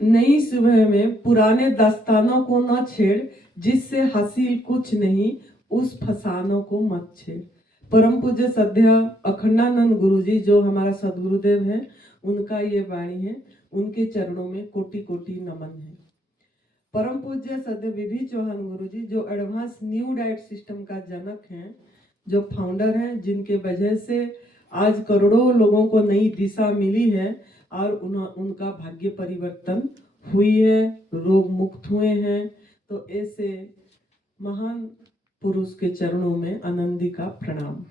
नई सुबह में पुराने दास्तानों को न छेड़, जिससे हासिल कुछ नहीं उस फसानों को मत छेड़। परम पूज्य सद्य अखंडानंद गुरु जी जो हमारा सदगुरुदेव है, उनका ये वाणी है। उनके चरणों में कोटि कोटि नमन है। परम पूज्य सद्य विभि चौहान गुरु जी जो एडवांस न्यू डाइट सिस्टम का जनक हैं, जो फाउंडर हैं, जिनके वजह से आज करोड़ों लोगों को नई दिशा मिली है और उनका भाग्य परिवर्तन हुई है, रोग मुक्त हुए हैं। तो ऐसे महान पुरुष के चरणों में आनंदी का प्रणाम,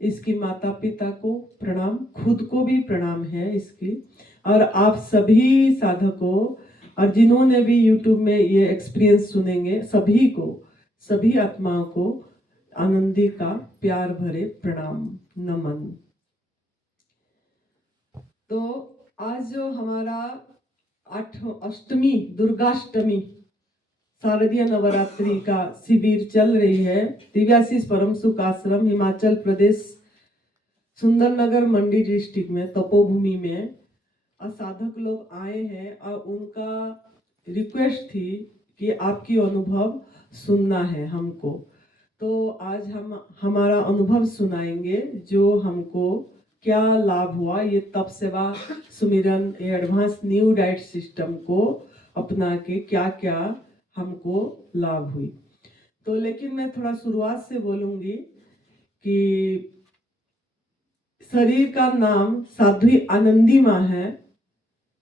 इसकी माता पिता को प्रणाम, खुद को भी प्रणाम है इसकी, और आप सभी साधकों और जिन्होंने भी YouTube में ये एक्सपीरियंस सुनेंगे, सभी को, सभी आत्माओं को आनंदी का प्यार भरे प्रणाम नमन। तो आज जो हमारा अष्टमी, दुर्गाष्टमी, शारदीय नवरात्रि का शिविर चल रही है, दिव्याशीष परम सुख आश्रम, हिमाचल प्रदेश, सुंदरनगर मंडी डिस्ट्रिक्ट में, तपोभूमि में साधक लोग आए हैं और उनका रिक्वेस्ट थी कि आपकी अनुभव सुनना है हमको। तो आज हम हमारा अनुभव सुनाएंगे, जो हमको क्या लाभ हुआ ये तप सेवा सुमिरन, ये एडवांस न्यू डाइट सिस्टम को अपना के क्या क्या हमको लाभ हुई। तो लेकिन मैं थोड़ा शुरुआत से बोलूंगी कि शरीर का नाम साध्वी आनंदी माँ है।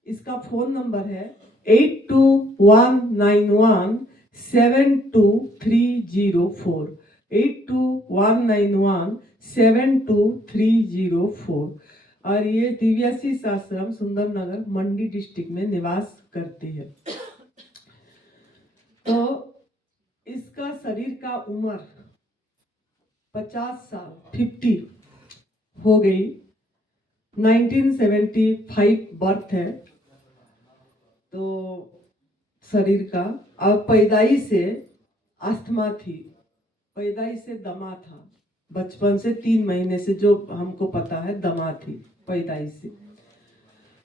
इसका फोन नंबर है 8219172304, 8219172304। और ये दिव्याशीष आश्रम सुंदरनगर मंडी डिस्ट्रिक्ट में निवास करती है। तो इसका शरीर का उम्र 50 साल 50 हो गई। 1975 बर्थ है। तो शरीर का, और पैदाइश से अस्थमा थी, पैदाइश से दमा था, बचपन से 3 महीने से जो हमको पता है दमा थी पैदाइश से।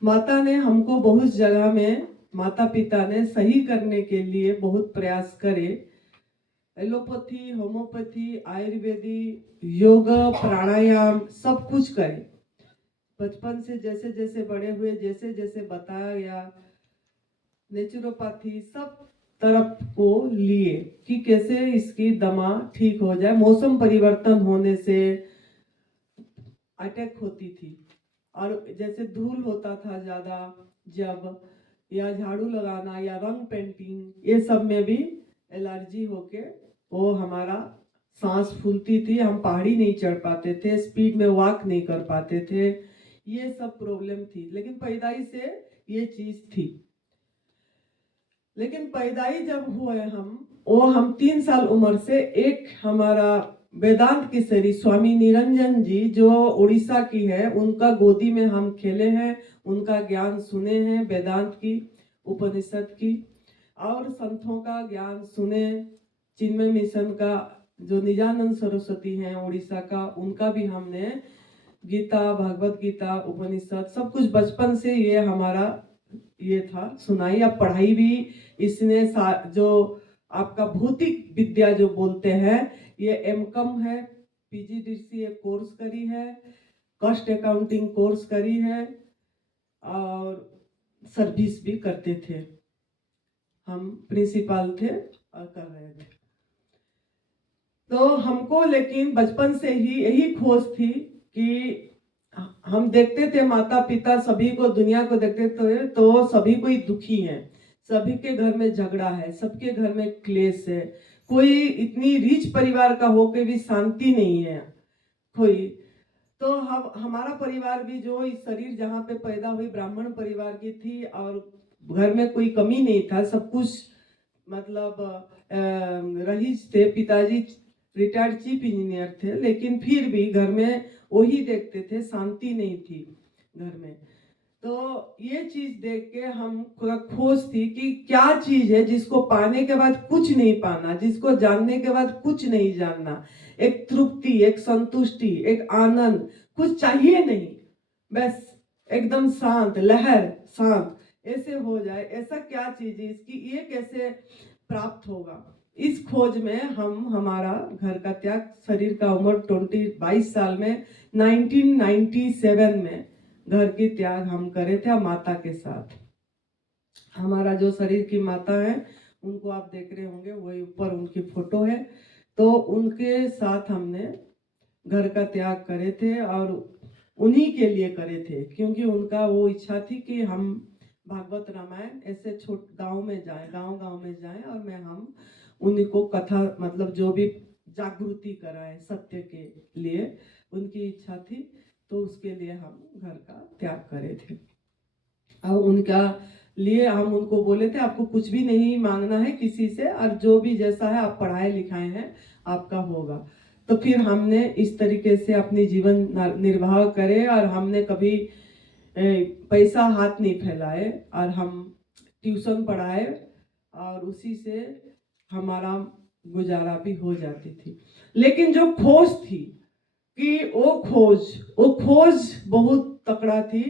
माता ने हमको बहुत जगह में, माता पिता ने सही करने के लिए बहुत प्रयास करे, एलोपैथी, होम्योपैथी, आयुर्वेदिक, योग, प्राणायाम सब कुछ करे। बचपन से जैसे जैसे बड़े हुए, जैसे जैसे बताया गया, नेचुरोपैथी सब तरफ को लिए कि कैसे इसकी दमा ठीक हो जाए। मौसम परिवर्तन होने से अटैक होती थी, और जैसे धूल होता था ज्यादा जब, या झाड़ू लगाना या रंग पेंटिंग, ये सब में भी एलर्जी होके वो हमारा सांस फूलती थी, हम पहाड़ी नहीं चढ़ पाते थे, स्पीड में वॉक नहीं कर पाते थे, ये सब प्रॉब्लम थी। लेकिन पैदाइश से ये चीज थी। लेकिन पैदाइश जब हुए हम 3 साल उम्र से, एक हमारा वेदांत की शरी स्वामी निरंजन जी जो उड़ीसा की है, उनका गोदी में हम खेले हैं, उनका ज्ञान सुने हैं, वेदांत की, उपनिषद की, और संतों का ज्ञान सुने। चिन्मय मिशन का जो निजानंद सरस्वती हैं उड़ीसा का, उनका भी हमने गीता, भगवत गीता, उपनिषद सब कुछ बचपन से ये हमारा ये था सुनाई। अब पढ़ाई भी इसने जो आपका भौतिक विद्या जो बोलते हैं, ये एमकॉम है, पीजीडीसी कोर्स करी है, कॉस्ट अकाउंटिंग कोर्स करी है, और सर्विस भी करते थे, हम प्रिंसिपल थे और कर रहे थे। तो हमको लेकिन बचपन से ही यही खोज थी कि हम देखते थे माता पिता सभी को, दुनिया को देखते थे तो सभी कोई दुखी है, सभी के घर में झगड़ा है, सबके घर में क्लेश है, कोई इतनी रिच परिवार का होके भी शांति नहीं है कोई। तो हमारा परिवार भी, जो इस शरीर जहाँ पे पैदा हुई ब्राह्मण परिवार की थी, और घर में कोई कमी नहीं था, सब कुछ मतलब रईस थे, पिताजी रिटायर्ड चीफ इंजीनियर थे, लेकिन फिर भी घर में वही देखते थे, शांति नहीं थी घर में। तो ये चीज देख के हम खोज थी कि क्या चीज है जिसको पाने के बाद कुछ नहीं पाना, जिसको जानने के बाद कुछ नहीं जानना, एक तृप्ति, एक संतुष्टि, एक आनंद, कुछ चाहिए नहीं, बस एकदम शांत, लहर शांत, ऐसे हो जाए, ऐसा क्या चीज है इसकी, ये कैसे प्राप्त होगा। इस खोज में हम हमारा घर का त्याग, शरीर का उम्र 22 साल में 1997 में घर की त्याग हम करे थे माता के साथ। हमारा जो शरीर की माता है उनको आप देख रहे होंगे, वही ऊपर उनकी फोटो है। तो उनके साथ हमने घर का त्याग करे थे और उन्हीं के लिए करे थे, क्योंकि उनका वो इच्छा थी कि हम भागवत रामायण ऐसे छोट गांव में जाएं, गांव में जाएं और मैं हम उन्हीं को कथा मतलब जो भी जागृति कराएं सत्य के लिए, उनकी इच्छा थी। तो उसके लिए हम घर का त्याग करे थे। और उनका लिए हम उनको बोले थे आपको कुछ भी नहीं मांगना है किसी से, और जो भी जैसा है आप पढ़ाए लिखाए हैं आपका होगा। तो फिर हमने इस तरीके से अपनी जीवन निर्वाह करे और हमने कभी पैसा हाथ नहीं फैलाए और हम ट्यूशन पढ़ाए और उसी से हमारा गुजारा भी हो जाती थी। लेकिन जो खोज थी कि वो खोज बहुत तकड़ा थी।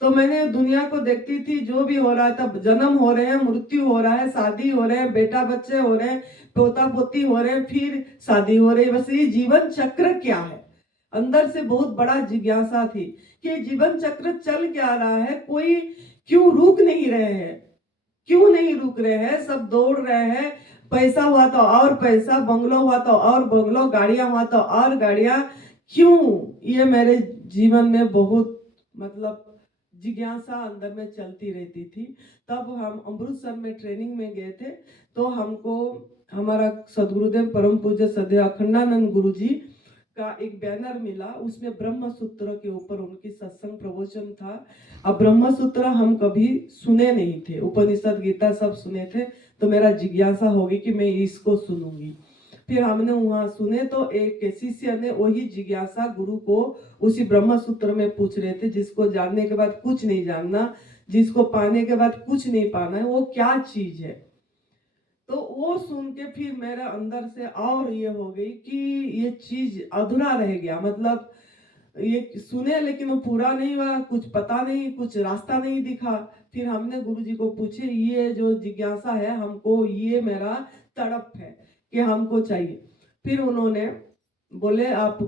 तो मैंने दुनिया को देखती थी, जो भी हो रहा था, जन्म हो रहे हैं, मृत्यु हो रहा है, शादी हो रहे हैं, बेटा बच्चे हो रहे हैं, पोता पोती हो रहे हैं, फिर शादी हो रही है। बस ये जीवन चक्र क्या है, अंदर से बहुत बड़ा जिज्ञासा थी कि जीवन चक्र चल क्या रहा है, कोई क्यों रुक नहीं रहे हैं, क्यों नहीं रुक रहे हैं, सब दौड़ रहे हैं। पैसा हुआ तो और पैसा, बंगलो हुआ तो और बंगलो, गाड़ियां हुआ तो और गाड़ियां, क्यों। ये मेरे जीवन में बहुत मतलब जिज्ञासा अंदर में चलती रहती थी। तब हम अमृतसर में ट्रेनिंग में गए थे, तो हमको हमारा सदगुरुदेव परम पूज्य सदैव अखंडानंद गुरु जी का एक बैनर मिला, उसमें ब्रह्म सूत्र के ऊपर उनकी सत्संग प्रवचन था। अब ब्रह्म सूत्र हम कभी सुने नहीं थे, उपनिषद गीता सब सुने थे, तो मेरा जिज्ञासा होगी कि मैं इसको सुनूंगी। फिर हमने वहां सुने तो एक शिष्य ने वही जिज्ञासा गुरु को उसी ब्रह्म सूत्र में पूछ रहे थे, जिसको जानने के बाद कुछ नहीं जानना, जिसको पाने के बाद कुछ नहीं पाना है, वो क्या चीज है। तो वो सुन के फिर मेरे अंदर से और ये हो गई कि ये चीज अधूरा रह गया, मतलब ये सुने लेकिन वो पूरा नहीं हुआ, कुछ पता नहीं, कुछ रास्ता नहीं दिखा। फिर हमने गुरुजी को पूछे, ये जो जिज्ञासा है हमको, ये मेरा तड़प है कि हमको चाहिए। फिर उन्होंने बोले आप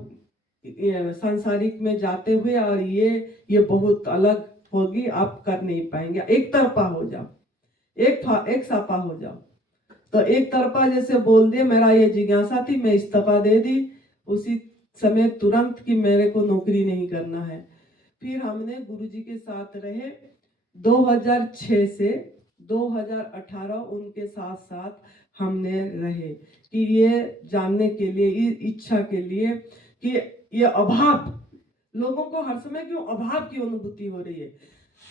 सांसारिक में जाते हुए और ये बहुत अलग होगी, आप कर नहीं पाएंगे, एक तरफा हो जाओ, एक साफा हो जाओ। तो एक तरफा जैसे बोल दिए, मेरा ये जिज्ञासा थी, मैं इस्तीफा दे दी उसी समय तुरंत कि मेरे को नौकरी नहीं करना है। फिर हमने गुरुजी के साथ रहे 2006 से 2018 उनके साथ साथ हमने रहे कि ये जानने के लिए, इच्छा के लिए कि ये अभाव, लोगों को हर समय क्यों अभाव की अनुभूति हो रही है,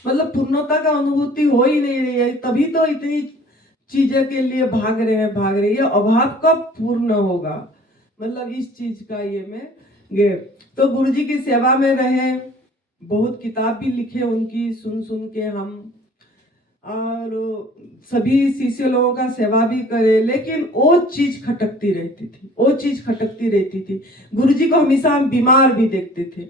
मतलब पूर्णता का अनुभूति हो ही नहीं रही है, तभी तो इतनी चीजें के लिए भाग रहे हैं। ये अभाव कब पूर्ण होगा, मतलब इस चीज का ये में गए। तो गुरुजी की सेवा में रहे, बहुत किताब भी लिखे उनकी सुन सुन के हम, और सभी शिष्य लोगों का सेवा भी करे, लेकिन वो चीज खटकती रहती थी। गुरुजी को हमेशा हम बीमार भी देखते थे।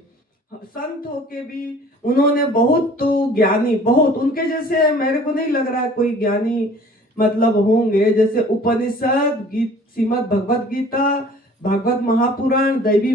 संत होके भी उन्होंने बहुत, तो ज्ञानी बहुत, उनके जैसे मेरे को नहीं लग रहा कोई ज्ञानी मतलब होंगे, जैसे उपनिषद, श्रीमद् भगवत गीता, भागवत महापुराण, दैवी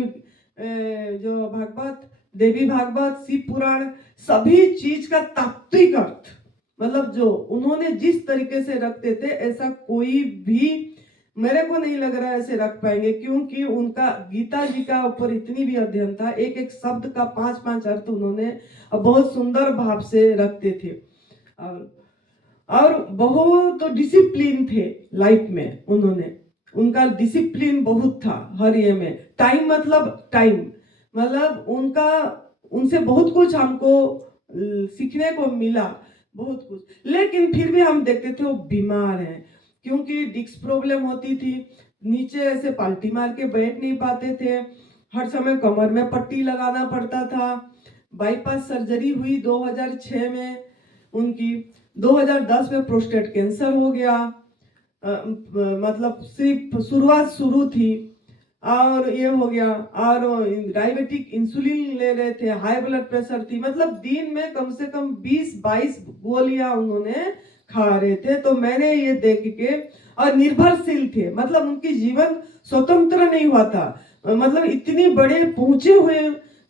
जो भागवत, देवी भागवत, शिव पुराण, सभी चीज का तात्विक अर्थ, मतलब जो उन्होंने जिस तरीके से रखते थे ऐसा कोई भी मेरे को नहीं लग रहा ऐसे रख पाएंगे, क्योंकि उनका गीता जी का ऊपर इतनी भी अध्ययन था, एक एक शब्द का 5-5 अर्थ उन्होंने बहुत सुंदर भाव से रखते थे। और बहुत तो डिसिप्लिन थे लाइफ में, उनका डिसिप्लिन बहुत था हर ये में। टाइम मतलब उनका, उनसे बहुत कुछ हमको सीखने को मिला, बहुत कुछ। लेकिन फिर भी हम देखते थे वो बीमार हैं, क्योंकि डिस्क प्रॉब्लम होती थी, नीचे ऐसे पाल्टी मार के बैठ नहीं पाते थे, हर समय कमर में पट्टी लगाना पड़ता था। बाईपास सर्जरी हुई 2006 में उनकी, 2010 में प्रोस्टेट कैंसर हो गया, मतलब सिर्फ शुरुआत शुरू थी और ये हो गया, और डायबिटिक इंसुलिन ले रहे थे, हाई ब्लड प्रेशर थी, मतलब दिन में कम से कम 20-22 गोलियां उन्होंने खा रहे थे। तो मैंने ये देख के, और निर्भरशील थे, मतलब उनकी जीवन स्वतंत्र नहीं हुआ था। मतलब इतनी बड़े पहुंचे हुए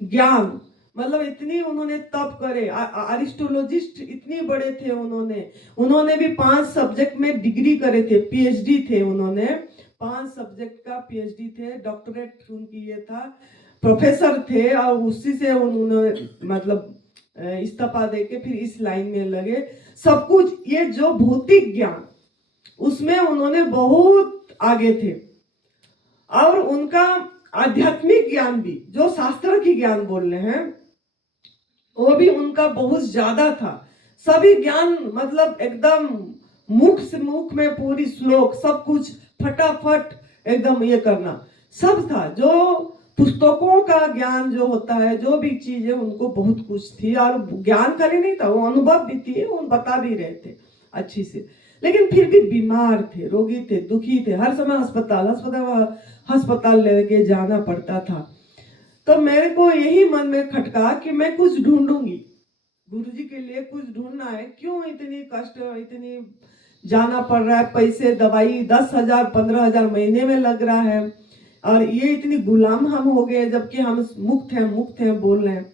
ज्ञान, मतलब इतनी उन्होंने तप करे, अरिस्टोलॉजिस्ट इतनी बड़े थे उन्होंने भी 5 सब्जेक्ट में डिग्री करे थे, पीएचडी थे उन्होंने, 5 सब्जेक्ट का पीएचडी थे, डॉक्टरेट उनकी ये था, प्रोफेसर थे, और उसी से उन्होंने मतलब इस्तीफा देके फिर इस लाइन में लगे। सब कुछ ये जो भौतिक ज्ञान, उसमें उन्होंने बहुत आगे थे, और उनका आध्यात्मिक ज्ञान भी, जो शास्त्र की ज्ञान बोल रहे हैं, वो भी उनका बहुत ज्यादा था। सभी ज्ञान मतलब एकदम मुख से मुख में पूरी श्लोक, सब कुछ फटाफट एकदम ये करना सब था। जो पुस्तकों का ज्ञान जो होता है, जो भी चीजें, उनको बहुत कुछ थी, और ज्ञान खाली नहीं था, वो अनुभव भी थी, वो बता भी रहे थे अच्छी से। लेकिन फिर भी बीमार थे, रोगी थे, दुखी थे, हर समय अस्पताल लेके जाना पड़ता था। तो मेरे को यही मन में खटका कि मैं कुछ ढूंढूंगी, गुरुजी के लिए कुछ ढूंढना है। क्यों इतनी कष्ट, इतनी जाना पड़ रहा है, पैसे, दवाई 10,000 15,000 महीने में लग रहा है, और ये इतनी गुलाम हम हो गए, जबकि हम मुक्त हैं बोल रहे हैं।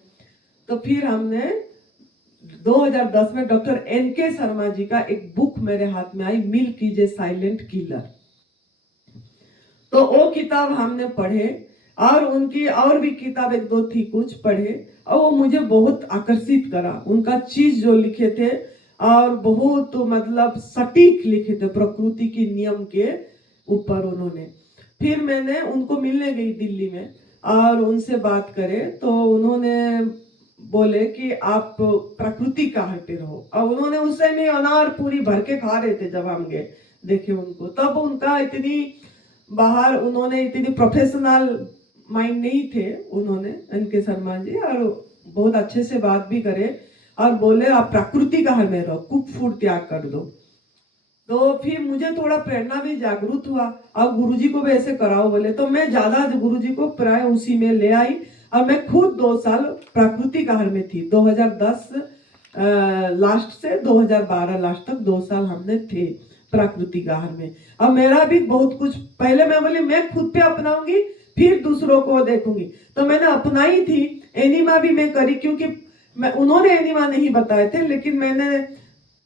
तो फिर हमने 2010 में डॉक्टर एनके शर्मा जी का एक बुक मेरे हाथ में आई, milk is a silent killer. तो वो किताब हमने पढ़े, और उनकी और भी किताब 1-2 थी, कुछ पढ़े, और वो मुझे बहुत आकर्षित करा। उनका चीज जो लिखे थे, और बहुत मतलब सटीक लिखे थे, प्रकृति के नियम के ऊपर उन्होंने। फिर मैंने उनको मिलने गई दिल्ली में, और उनसे बात करे, तो उन्होंने बोले कि आप प्रकृति का हटे रहो। और उन्होंने उस समय अनार पूरी भर के खा रहे थे, जब हम गए देखे उनको, तब उनका इतनी बाहर, उन्होंने इतनी प्रोफेशनल माइंड नहीं थे उन्होंने, एनके शर्मा जी, और बहुत अच्छे से बात भी करे, और बोले आप प्रकृति का हर में रहो, कुक फूड त्याग कर दो। तो फिर मुझे थोड़ा प्रेरणा भी जागरूक हुआ, और गुरुजी को भी ऐसे कराओ बोले, तो मैं ज्यादा गुरुजी को प्राय उसी में ले आई, और मैं खुद 2 साल प्राकृतिक आहार में थी। 2010 लास्ट से 2012 लास्ट तक 2 साल हमने थे प्राकृतिक आहार में। और मेरा भी बहुत कुछ, पहले मैं बोली मैं खुद पे अपनाऊंगी, फिर दूसरों को देखूंगी, तो मैंने अपनाई थी। एनिमा भी मैं करी, क्योंकि उन्होंने एनिमा नहीं बताए थे, लेकिन मैंने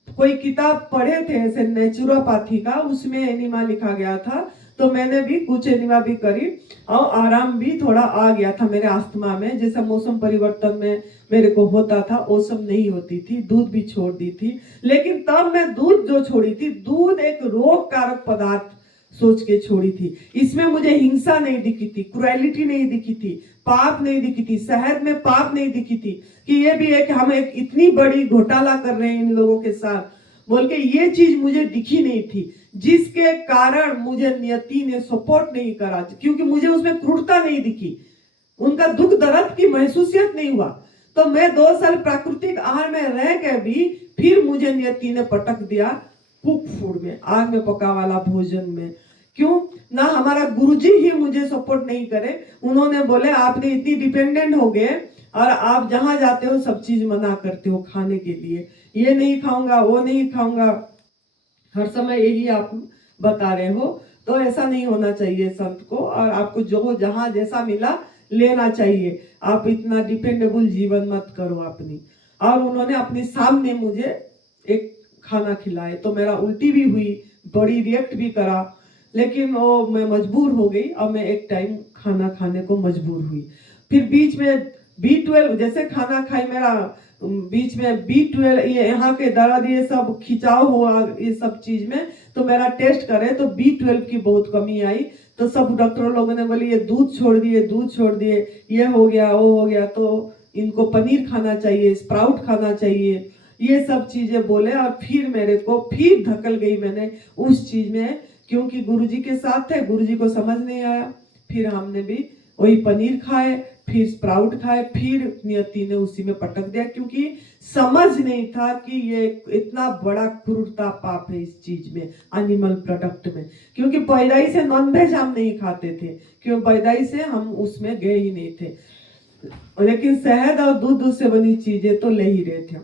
कोई किताब पढ़े थे ऐसे नेचुरोपैथी का, उसमें एनिमा लिखा गया था, तो मैंने भी कुछ एनिमा भी करी, और आराम भी थोड़ा आ गया था मेरे अस्थमा में। जैसा मौसम परिवर्तन में मेरे को होता था, वो सब नहीं होती थी। दूध भी छोड़ दी थी, लेकिन तब मैं दूध जो छोड़ी थी, दूध एक रोग कारक पदार्थ सोच के छोड़ी थी। इसमें मुझे हिंसा नहीं दिखी थी, क्रुएलिटी नहीं दिखी थी, पाप नहीं दिखी थी, शहद में पाप नहीं दिखी थी कि ये भी है कि हम एक इतनी बड़ी घोटाला कर रहे हैं इन लोगों के साथ बोल के, ये चीज मुझे दिखी नहीं थी, जिसके कारण मुझे नियति ने सपोर्ट नहीं करा, क्योंकि मुझे उसमें क्रूरता नहीं दिखी, उनका दुख दर्द की महसूसियत नहीं हुआ। तो मैं 2 साल प्राकृतिक आहार में रह के भी फिर मुझे नियति ने पटक दिया कुक फूड में, आग में पका वाला भोजन में। क्यों ना हमारा गुरुजी ही मुझे सपोर्ट नहीं करे। उन्होंने बोले आपने इतनी डिपेंडेंट हो गए, और आप जहां जाते हो सब चीज मना करते हो खाने के लिए, ये नहीं खाऊंगा, वो नहीं खाऊंगा, हर समय यही आप बता रहे हो। तो ऐसा नहीं होना चाहिए संत को, और आपको जो जहां जैसा मिला लेना चाहिए, आप इतना डिपेंडेबल जीवन मत करो अपनी। और उन्होंने अपने सामने मुझे एक खाना खिलाए, तो मेरा उल्टी भी हुई, बड़ी रिएक्ट भी करा, लेकिन वो मैं मजबूर हो गई, और मैं एक टाइम खाना खाने को मजबूर हुई। फिर बीच में B12 जैसे खाना खाई, मेरा बीच में B12 ये यहाँ के दर्द, ये सब खिंचाव हुआ ये सब चीज में, तो मेरा टेस्ट करे तो B12 की बहुत कमी आई। तो सब डॉक्टर लोगों ने बोले ये दूध छोड़ दिए, ये हो गया, वो हो गया, तो इनको पनीर खाना चाहिए, स्प्राउट खाना चाहिए, ये सब चीजें बोले। और फिर मेरे को फिर धकल गई मैंने उस चीज में, क्योंकि गुरुजी के साथ थे, गुरुजी को समझ नहीं आया। फिर हमने भी वही पनीर खाए, फिर स्प्राउट खाए, फिर नियति ने उसी में पटक दिया, क्योंकि समझ नहीं था कि ये इतना बड़ा क्रूरता पाप है इस चीज में, एनिमल प्रोडक्ट में। क्योंकि पैदाई से नॉनवेज हम नहीं खाते थे, क्यों पैदाई से हम उसमें गए ही नहीं थे, लेकिन शहद और दूध से बनी चीजें तो ले ही रहे थे।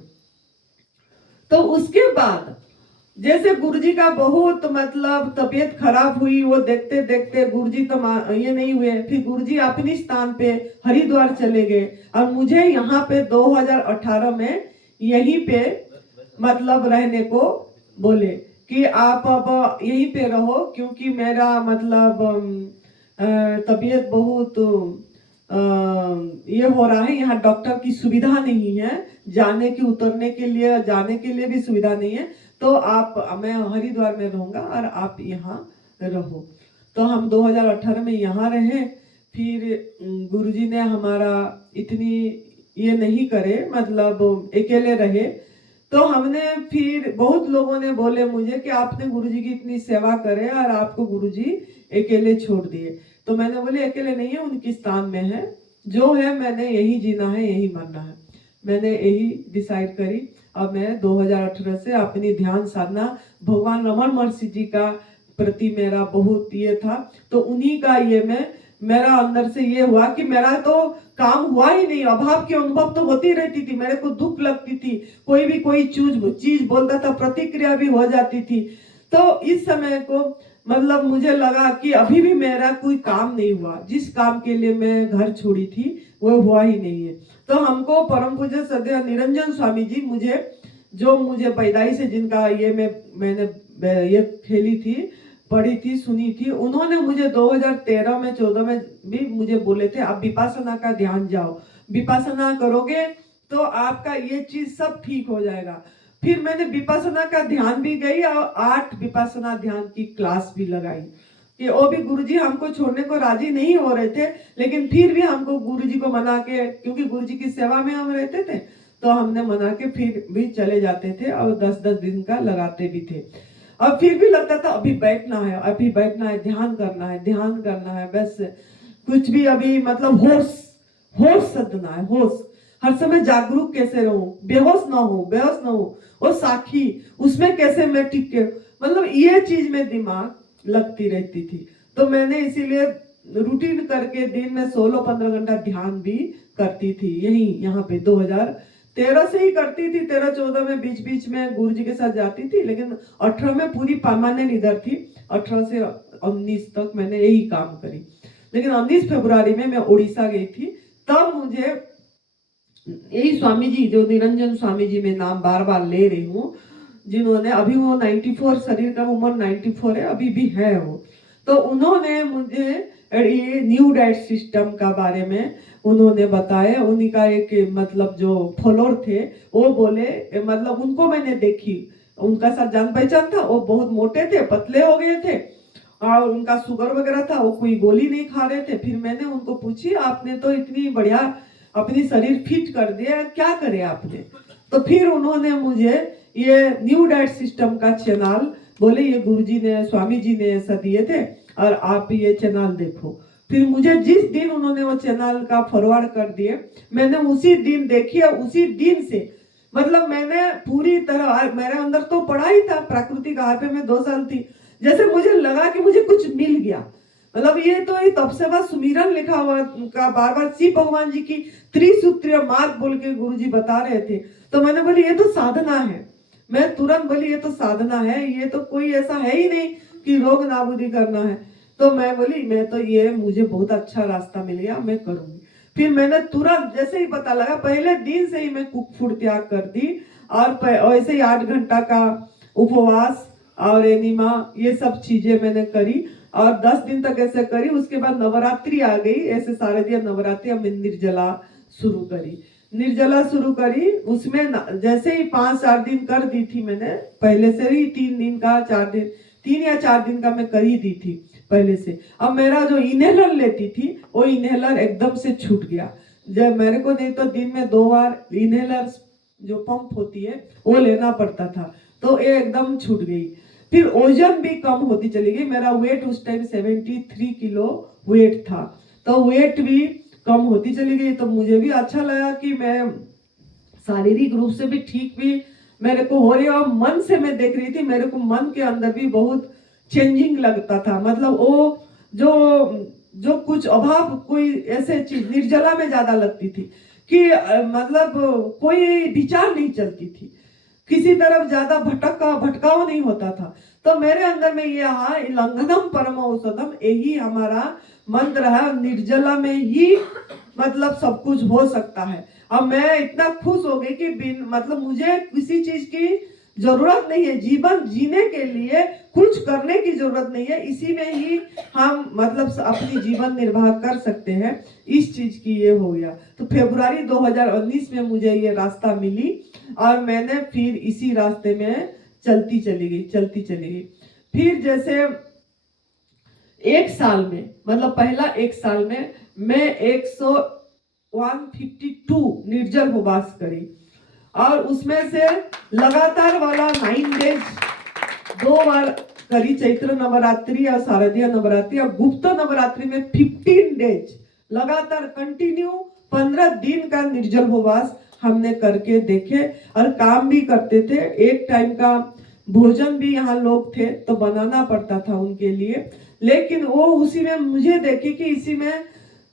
तो उसके बाद जैसे गुरुजी का बहुत मतलब तबीयत खराब हुई, वो देखते देखते गुरुजी तो ये नहीं हुए, फिर गुरुजी अपनी स्थान पे हरिद्वार चले गए और मुझे यहाँ पे 2018 में यहीं पे मतलब रहने को बोले कि आप अब यहीं पे रहो, क्योंकि मेरा मतलब तबीयत बहुत ये हो रहा है, यहाँ डॉक्टर की सुविधा नहीं है, जाने की उतरने के लिए जाने के लिए भी सुविधा नहीं है, तो मैं हरिद्वार में रहूंगा और आप यहाँ रहो। तो हम 2018 में यहाँ रहे। फिर गुरुजी ने हमारा इतनी ये नहीं करे, मतलब अकेले रहे। तो हमने फिर बहुत लोगों ने बोले मुझे कि आपने गुरुजी की इतनी सेवा करे और आपको गुरुजी अकेले छोड़ दिए। तो मैंने बोले अकेले नहीं है, उनकी स्थान में है, जो है मैंने यही जीना है, यही मरना है। मैंने यही डिसाइड करी। अब मैं 2018 से अपनी ध्यान साधना भगवान रमन महर्षि जी का प्रति मेरा बहुत ये था, तो उन्हीं का ये मेरा अंदर से ये हुआ कि मेरा तो काम हुआ ही नहीं, अभाव की अनुभव तो होती रहती थी, मेरे को दुख लगती थी, कोई भी कोई चीज बोलता था, प्रतिक्रिया भी हो जाती थी। तो इस समय को मतलब मुझे लगा कि अभी भी मेरा कोई काम नहीं हुआ, जिस काम के लिए मैं घर छोड़ी थी वो हुआ ही नहीं है। तो हमको परम पूज्य सदैव निरंजन स्वामी जी मुझे पैदाइश से जिनका ये मैंने ये खेली थी, पढ़ी थी, सुनी थी, उन्होंने मुझे 2013 में 14 में भी मुझे बोले थे आप विपासना का ध्यान जाओ, विपासना करोगे तो आपका ये चीज सब ठीक हो जाएगा। फिर मैंने विपासना का ध्यान भी गई और 8 विपासना ध्यान की क्लास भी लगाई कि वो भी गुरुजी हमको छोड़ने को राजी नहीं हो रहे थे, लेकिन फिर भी हमको गुरुजी को मना के, क्योंकि गुरुजी की सेवा में हम रहते थे, तो हमने मना के फिर भी चले जाते थे और 10-10 दिन का लगाते भी थे। और फिर भी लगता था अभी बैठना है, अभी बैठना है, ध्यान करना है, बस कुछ भी अभी मतलब होश सदना है, होश हर समय जागरूक कैसे रहूं, बेहोश ना हो, और साखी उसमें कैसे मैं टिक के, मतलब ये चीज में दिमाग लगती रहती थी। तो मैंने इसीलिए रूटीन करके दिन में 16-15 घंटा ध्यान भी करती थी, यहाँ पे 2013 से ही करती थी। 13-14 में बीच बीच में गुरुजी के साथ जाती थी, लेकिन 18 में पूरी परमानेंट इधर थी। 18 से 19 तक मैंने यही काम करी, लेकिन 19 फरवरी में मैं उड़ीसा गई थी। तब मुझे यही स्वामी जी, जो निरंजन स्वामी जी मैं नाम बार बार ले रही हूँ, जिन्होंने अभी वो 94, शरीर का उम्र 94 है, अभी भी है वो, तो उन्होंने मुझे ये न्यू डाइट सिस्टम का बारे में उन्होंने बताया। उन्हीं का एक मतलब जो फॉलोअर थे वो बोले, मतलब उनको मैंने देखी, उनका साथ जान पहचान था, वो बहुत मोटे थे, पतले हो गए थे और उनका शुगर वगैरह था, वो कोई गोली नहीं खा रहे थे। फिर मैंने उनको पूछी आपने तो इतनी बढ़िया अपनी शरीर फिट कर दिया, क्या करे आपने? तो फिर उन्होंने मुझे ये न्यू डाइट सिस्टम का चैनल बोले, ये गुरुजी ने, स्वामी जी ने ऐसा दिए थे और आप ये चैनल देखो। फिर मुझे जिस दिन उन्होंने वो चैनल का फॉरवर्ड कर दिए, मैंने उसी दिन देखी और उसी दिन से मतलब मैंने पूरी तरह, मेरे अंदर तो पड़ा ही था, प्राकृतिक आहार पे मैं 2 साल थी, जैसे मुझे लगा कि मुझे कुछ मिल गया। मतलब ये तो ये तब से बस सुमिरन लिखा हुआ का बार बार शिव भगवान जी की त्रिसूत्रीय मार्ग बोल के गुरुजी बता रहे थे। तो मैंने बोली ये तो साधना है, मैं तुरंत बोली ये तो साधना है, ये तो कोई ऐसा है ही नहीं कि रोग नाबूदी करना है। तो मैं बोली मैं तो ये मुझे बहुत अच्छा रास्ता मिल गया, मैं करूंगी। फिर मैंने तुरंत जैसे ही पता लगा, पहले दिन से ही मैं कुक फूड त्याग कर दी और ऐसे ही 8 घंटा का उपवास और एनिमा, ये सब चीजें मैंने करी और 10 दिन तक ऐसे करी। उसके बाद नवरात्रि आ गई, ऐसे सारे दिन नवरात्रि में निर्जला शुरू करी। उसमें जैसे ही 5-4 दिन कर दी थी मैंने, पहले से ही 3 दिन का 4 दिन 3 या 4 दिन का मैं कर ही दी थी पहले से। अब मेरा जो इनहेलर लेती थी वो इनहेलर एकदम से छूट गया। जब मेरे को नहीं तो दिन में 2 बार इनहेलर जो पंप होती है वो लेना पड़ता था, तो ये एकदम छूट गई। फिर वजन भी कम होती चली गई, मेरा वेट उस टाइम 73 किलो वेट था, तो वेट भी कम होती चली गई। तो मुझे भी अच्छा लगा कि मैं शारीरिक रूप से भी ठीक भी मेरे को हो रही है, और मन से मैं देख रही थी, मेरे को मन के अंदर भी बहुत चेंजिंग लगता था। मतलब वो जो कुछ अभाव, कोई ऐसे चीज निर्जला में ज्यादा लगती थी कि मतलब कोई विचार नहीं चलती थी किसी तरफ ज्यादा भटकाव नहीं होता था। तो मेरे अंदर में ये आया, लंघनम परम औषधम, यही हमारा मंत्र है। निर्जला में ही मतलब सब कुछ हो सकता है। अब मैं इतना खुश हो गई कि मतलब मुझे किसी चीज की जरूरत नहीं है, जीवन जीने के लिए कुछ करने की जरूरत नहीं है, इसी में ही हम मतलब अपनी जीवन निर्वाह कर सकते हैं। इस चीज की ये हो गया। तो फरवरी 2019 में मुझे ये रास्ता मिली और मैंने फिर इसी रास्ते में चलती चली गई। फिर जैसे एक साल में, मतलब पहला एक साल में मैं 152 निर्जल उपवास करी और उसमें से लगातार वाला 9 डेज 2 बार करी, चैत्र नवरात्रि और शारदीय नवरात्रि, और गुप्त नवरात्रि में 15 डेज लगातार कंटिन्यू 15 दिन का निर्जल उपवास हमने करके देखे और काम भी करते थे। एक टाइम का भोजन भी यहाँ लोग थे तो बनाना पड़ता था उनके लिए, लेकिन वो उसी में मुझे देखे कि इसी में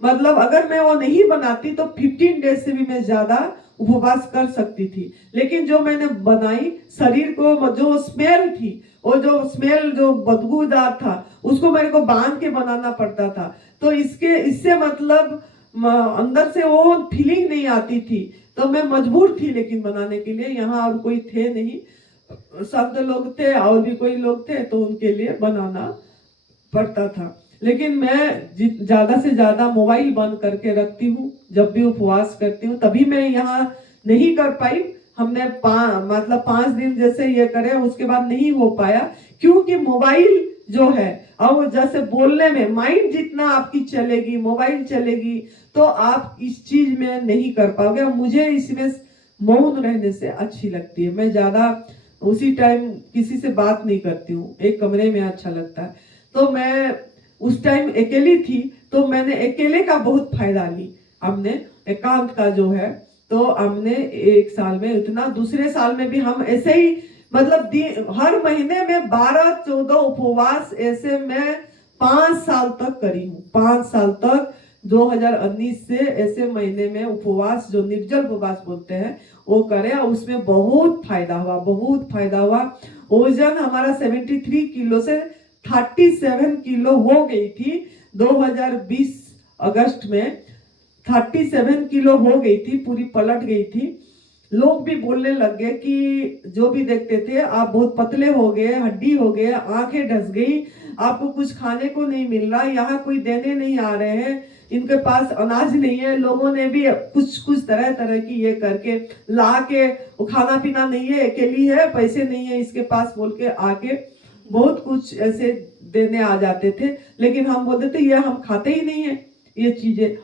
मतलब अगर मैं वो नहीं बनाती तो 15 डेज से भी मैं ज्यादा उपवास कर सकती थी। लेकिन जो मैंने बनाई, शरीर को जो स्मेल थी, वो जो स्मेल जो बदबूदार था, उसको मेरे को बांध के बनाना पड़ता था। तो इससे मतलब अंदर से वो फीलिंग नहीं आती थी, तो मैं मजबूर थी लेकिन बनाने के लिए। यहाँ और कोई थे नहीं, संत लोग थे और भी कोई लोग थे, तो उनके लिए बनाना पड़ता था। लेकिन मैं ज्यादा से ज्यादा मोबाइल बंद करके रखती हूँ जब भी उपवास करती हूँ। तभी मैं यहाँ नहीं कर पाई। हमने मतलब 5 दिन जैसे ये करे, उसके बाद नहीं हो पाया, क्योंकि मोबाइल जो है और जैसे बोलने में माइंड जितना आपकी चलेगी, मोबाइल चलेगी, तो आप इस चीज में नहीं कर पाओगे। मुझे इसमें मौन रहने से अच्छी लगती है। मैं ज्यादा उसी टाइम किसी से बात नहीं करती हूँ, एक कमरे में अच्छा लगता है। तो मैं उस टाइम अकेली थी, तो मैंने अकेले का बहुत फायदा ली। हमने एकांत का जो है, तो हमने एक साल में इतना, दूसरे साल में भी हम ऐसे ही मतलब हर महीने में 12-14 उपवास ऐसे मैं 5 साल तक करी हूँ। 5 साल तक 2019 से ऐसे महीने में उपवास, जो निर्जल उपवास बोलते हैं, वो करे और उसमें बहुत फायदा हुआ। वजन हमारा 73 किलो से 37 किलो हो गई थी। 2020 अगस्त में 37 किलो हो गई थी, पूरी पलट गई थी। लोग भी बोलने लग गए कि जो भी देखते थे, आप बहुत पतले हो गए, हड्डी हो गए, आंखें ढस गई, आपको कुछ खाने को नहीं मिल रहा, यहाँ कोई देने नहीं आ रहे हैं, इनके पास अनाज नहीं है। लोगों ने भी कुछ तरह तरह की ये करके ला के, खाना पीना नहीं है, अकेली है, पैसे नहीं है इसके पास बोल के आके बहुत कुछ ऐसे देने आ जाते थे। लेकिन हम बोलते थे ये हम खाते ही नहीं है ये चीजें,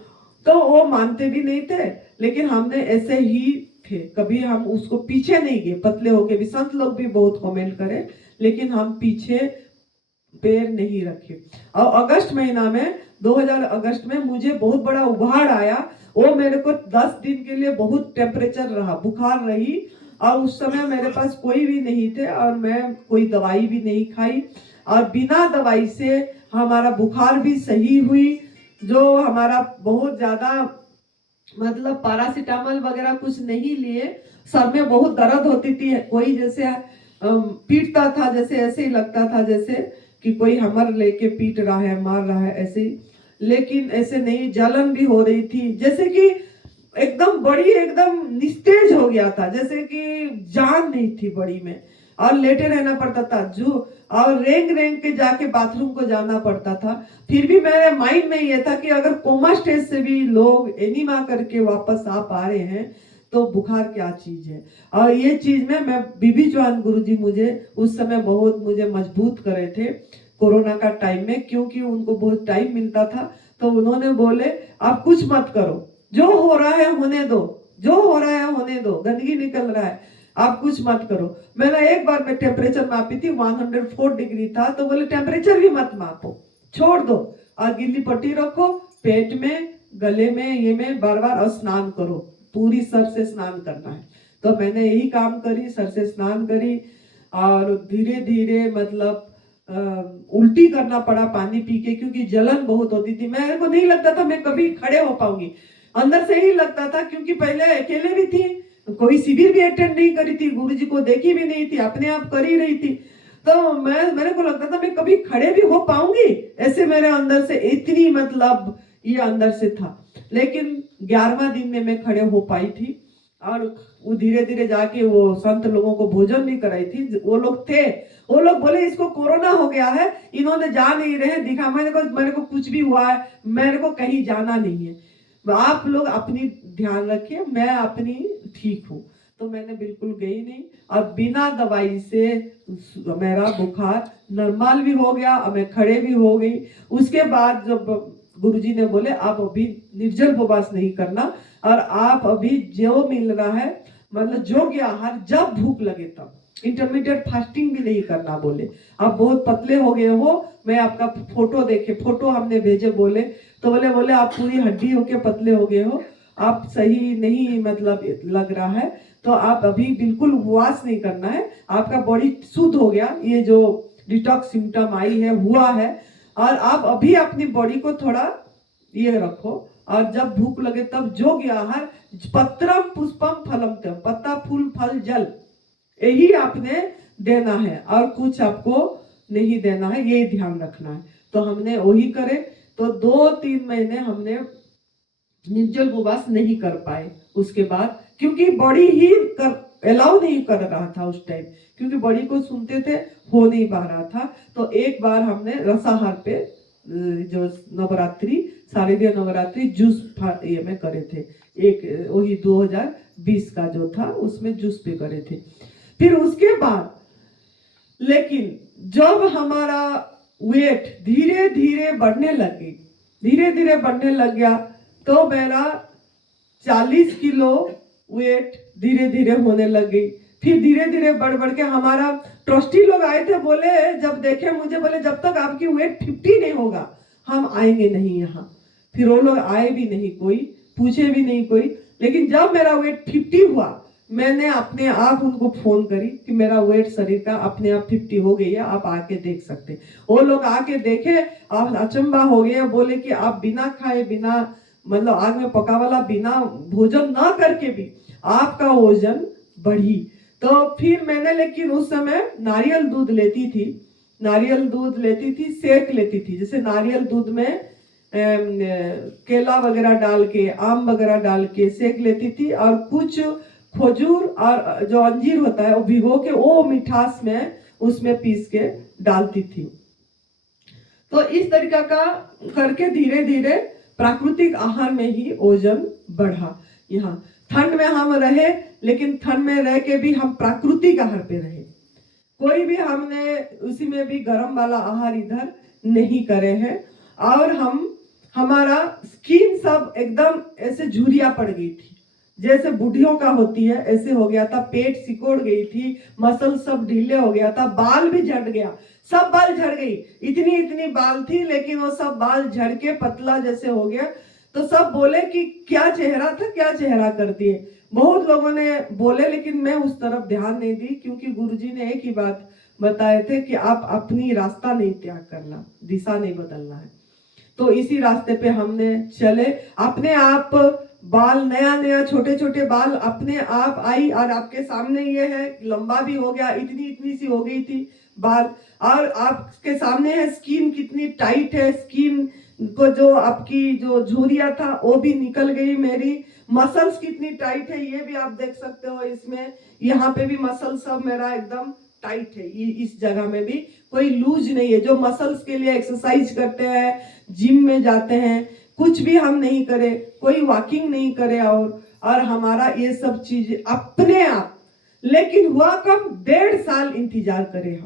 तो वो मानते भी नहीं थे। लेकिन हमने ऐसे ही थे, कभी हम उसको पीछे नहीं गए, पतले होके भी। संत लोग भी बहुत कमेंट करे, लेकिन हम पीछे पैर नहीं रखे। और अगस्त महीना में 2000 अगस्त में मुझे बहुत बड़ा उबाड़ आया। वो मेरे को 10 दिन के लिए बहुत टेम्परेचर रहा, बुखार रही, और उस समय मेरे पास कोई भी नहीं थे और मैं कोई दवाई भी नहीं खाई, और बिना दवाई से हमारा बुखार भी सही हुई। जो हमारा बहुत ज्यादा मतलब पैरासीटामोल वगैरह कुछ नहीं लिए, सर में बहुत दर्द होती थी, कोई जैसे पीटता था, जैसे ऐसे ही लगता था जैसे कि कोई हमर लेके पीट रहा है, मार रहा है, ऐसे ही। लेकिन ऐसे नहीं, जलन भी हो रही थी, जैसे कि एकदम बड़ी, एकदम निस्तेज हो गया था, जैसे कि जान नहीं थी बड़ी में, और लेटे रहना पड़ता था जो, और रेंग रेंग के जाके बाथरूम को जाना पड़ता था। फिर भी मेरे माइंड में ये था कि अगर कोमा स्टेज से भी लोग एनीमा करके वापस आ पा रहे हैं तो बुखार क्या चीज है। और ये चीज में मैं बीबी चौहान गुरुजी मुझे उस समय बहुत मुझे मजबूत करे थे कोरोना का टाइम में, क्योंकि उनको बहुत टाइम मिलता था। तो उन्होंने बोले आप कुछ मत करो, जो हो रहा है होने दो, जो हो रहा है होने दो, गंदगी निकल रहा है, आप कुछ मत करो। मैंने एक बार में टेम्परेचर मापी थी, 104 डिग्री था, तो बोले टेम्परेचर भी मत मापो, छोड़ दो, और गिल्ली पट्टी रखो पेट में, गले में, ये में बार बार, और स्नान करो, पूरी सर से स्नान करना है। तो मैंने यही काम करी, सर से स्नान करी, और धीरे धीरे मतलब उल्टी करना पड़ा पानी पी के, क्योंकि जलन बहुत होती थी। मेरे को नहीं लगता था मैं कभी खड़े हो पाऊंगी, अंदर से ही लगता था, क्योंकि पहले अकेले भी थी, कोई शिविर भी अटेंड नहीं करी थी, गुरुजी को देखी भी नहीं थी, अपने आप कर ही रही थी। तो मेरे को लगता था मैं कभी खड़े भी हो पाऊंगी, ऐसे मेरे अंदर से इतनी मतलब ये अंदर से था। लेकिन 11वां दिन में मैं खड़े हो पाई थी, और वो धीरे धीरे जाके वो संत लोगों को भोजन भी कराई थी। वो लोग थे, वो लोग बोले इसको कोरोना हो गया है, इन्होंने जा नहीं रहे, दिखा मेरे को कुछ भी हुआ है, मेरे को कहीं जाना नहीं है, आप लोग अपनी ध्यान रखिए, मैं अपनी ठीक हूँ। तो मैंने बिल्कुल गई नहीं, और बिना दवाई से मेरा बुखार नॉर्मल भी हो गया और मैं खड़े भी हो गई। उसके बाद जब गुरुजी ने बोले आप अभी निर्जल उपवास नहीं करना, और आप अभी जो मिल रहा है मतलब योग्य आहार, जब भूख लगे तब, इंटरमीडिएट फास्टिंग भी नहीं करना बोले। आप बहुत पतले हो गए हो, मैं आपका फोटो देखे, फोटो हमने भेजे, बोले तो बोले आप पूरी हड्डी होके पतले हो गए हो, आप सही नहीं मतलब लग रहा है, तो आप अभी बिल्कुल उपवास नहीं करना है, आपका बॉडी शुद्ध हो गया, ये जो डिटॉक्स सिम्टम आई है हुआ है, और आप अभी अपनी बॉडी को थोड़ा ये रखो, और जब भूख लगे तब योग्य आहार, पत्रम पुष्पम फलम, पत्ता फूल फल जल, यही आपने देना है, और कुछ आपको नहीं देना है, ये ध्यान रखना है। तो हमने वही करे। तो 2-3 महीने हमने निर्जल उपवास नहीं कर पाए उसके बाद, क्योंकि बॉडी ही कर अलाउ नहीं कर रहा था उस टाइम, क्योंकि बॉडी को सुनते थे, हो नहीं पा रहा था। तो एक बार हमने रसाहार पे जो नवरात्रि, शारदीय नवरात्रि जूस ये में करे थे, एक वही 2020 का जो था उसमें जूस पे करे थे। फिर उसके बाद लेकिन जब हमारा वेट धीरे धीरे बढ़ने लगी, धीरे धीरे बढ़ने लग गया, तो मेरा 40 किलो वेट धीरे धीरे होने लग गई। फिर धीरे धीरे बढ़ बढ़ के हमारा ट्रस्टी लोग आए थे, बोले जब देखे मुझे, बोले जब तक आपकी वेट 50 नहीं होगा हम आएंगे नहीं यहाँ। फिर वो लोग आए भी नहीं, कोई पूछे भी नहीं कोई। लेकिन जब मेरा वेट 50 हुआ, मैंने अपने आप उनको फोन करी कि मेरा वेट शरीर का अपने आप 50 हो गई है, आप आके देख सकते। वो लोग आके देखे, आप अचंबा हो गए, बोले कि आप बिना खाए, बिना मतलब आग में पका वाला, बिना भोजन ना करके भी आपका वजन बढ़ी। तो फिर मैंने, लेकिन उस समय नारियल दूध लेती थी, नारियल दूध लेती थी, सेक लेती थी, जैसे नारियल दूध में केला वगैरह डाल के, आम वगैरह डाल के सेक लेती थी, और कुछ खजूर और जो अंजीर होता है वो भिगो के वो मिठास में उसमें पीस के डालती थी। तो इस तरीका का करके धीरे धीरे प्राकृतिक आहार में ही वजन बढ़ा। यहाँ ठंड में हम रहे, लेकिन ठंड में रह के भी हम प्राकृतिक आहार पे रहे, कोई भी हमने उसी में भी गर्म वाला आहार इधर नहीं करे हैं। और हमारा स्किन सब एकदम ऐसे झुरिया पड़ गई थी, जैसे बूढ़ियों का होती है ऐसे हो गया था, पेट सिकोड़ गई थी, मसल सब ढीले हो गया था, बाल भी झड़ गया, सब बाल झड़ गई, इतनी इतनी बाल थी, लेकिन वो सब बाल झड़ के पतला जैसे हो गया। तो सब बोले कि क्या चेहरा था, क्या चेहरा कर दिए, बहुत लोगों ने बोले, लेकिन मैं उस तरफ ध्यान नहीं दी, क्योंकि गुरुजी ने एक ही बात बताए थे कि आप अपनी रास्ता नहीं त्याग करना, दिशा नहीं बदलना है। तो इसी रास्ते पे हमने चले, अपने आप बाल नया नया छोटे छोटे बाल अपने आप आई, और आपके सामने ये है, लंबा भी हो गया, इतनी इतनी सी हो गई थी बाल, और आपके सामने है स्किन कितनी टाइट है, स्किन को जो आपकी जो झुर्रियां था वो भी निकल गई, मेरी मसल्स कितनी टाइट है ये भी आप देख सकते हो इसमें, यहाँ पे भी मसल सब मेरा एकदम टाइट है, इस जगह में भी कोई लूज नहीं है। जो मसल्स के लिए एक्सरसाइज करते हैं, जिम में जाते हैं, कुछ भी हम नहीं करे, कोई वॉकिंग नहीं करे, और हमारा ये सब चीज अपने आप। लेकिन हुआ कब, 1.5 साल इंतजार करे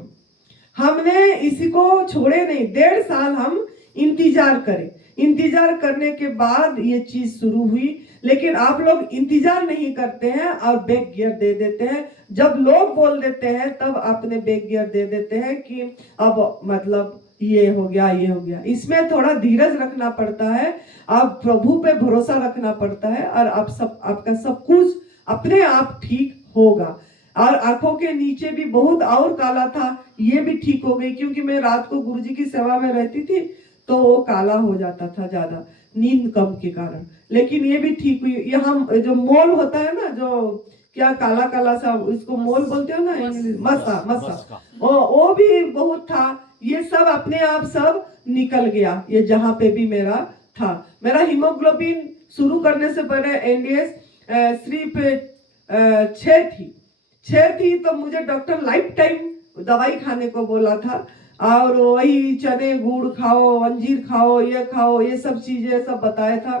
हमने इसी को छोड़े नहीं, 1.5 साल हम इंतजार करें, इंतजार करने के बाद ये चीज शुरू हुई। लेकिन आप लोग इंतजार नहीं करते हैं और बैक गियर दे देते हैं, जब लोग बोल देते हैं तब आपने बैक गियर दे देते हैं कि अब मतलब ये हो गया, ये हो गया। इसमें थोड़ा धीरज रखना पड़ता है, आप प्रभु पे भरोसा रखना पड़ता है, और आपका सब कुछ अपने आप ठीक होगा। और आंखों के नीचे भी बहुत और काला था, ये भी ठीक हो गई, क्योंकि मैं रात को गुरुजी की सेवा में रहती थी, तो वो काला हो जाता था ज्यादा नींद कम के कारण। लेकिन ये भी ठीक हुई। यहाँ जो मोल होता है ना, जो क्या काला काला सा, इसको मोल बोलते हो ना इंग्लिश, मसा मसा, वो भी बहुत था। ये सब अपने आप सब निकल गया, ये जहाँ पे भी मेरा था। मेरा हीमोग्लोबिन शुरू करने से पहले एनडीएस सिर्फ 6 थी, तो मुझे डॉक्टर लाइफ टाइम दवाई खाने को बोला था, और वही चने गुड़ खाओ, अंजीर खाओ, ये सब चीजें सब बताया था।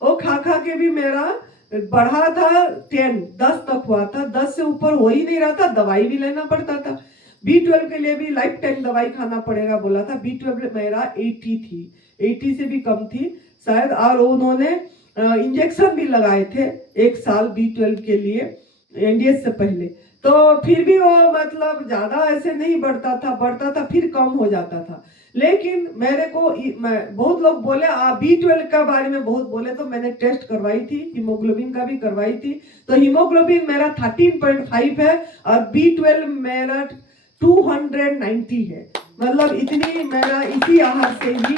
वो खा खा के भी मेरा बढ़ा था 10 तक हुआ था, 10 से ऊपर हो ही नहीं रहा था, दवाई भी लेना पड़ता था। B12 के लिए भी लाइफ टाइम दवाई खाना पड़ेगा बोला था। B12 मेरा 80 थी, 80 से भी कम थी शायद, और उन्होंने इंजेक्शन भी लगाए थे 1 साल B12 के लिए एनडीएस से पहले। तो फिर भी वो मतलब ज्यादा ऐसे नहीं बढ़ता था, फिर कम हो जाता था। लेकिन मेरे को बहुत लोग बोले B12 के बारे में बहुत बोले, तो मैंने टेस्ट करवाई थी, हीमोग्लोबिन का भी करवाई थी। तो हीमोग्लोबिन मेरा 13.5 है और B12 मेरा 290 है। मतलब इतनी मेरा इसी आहार से ही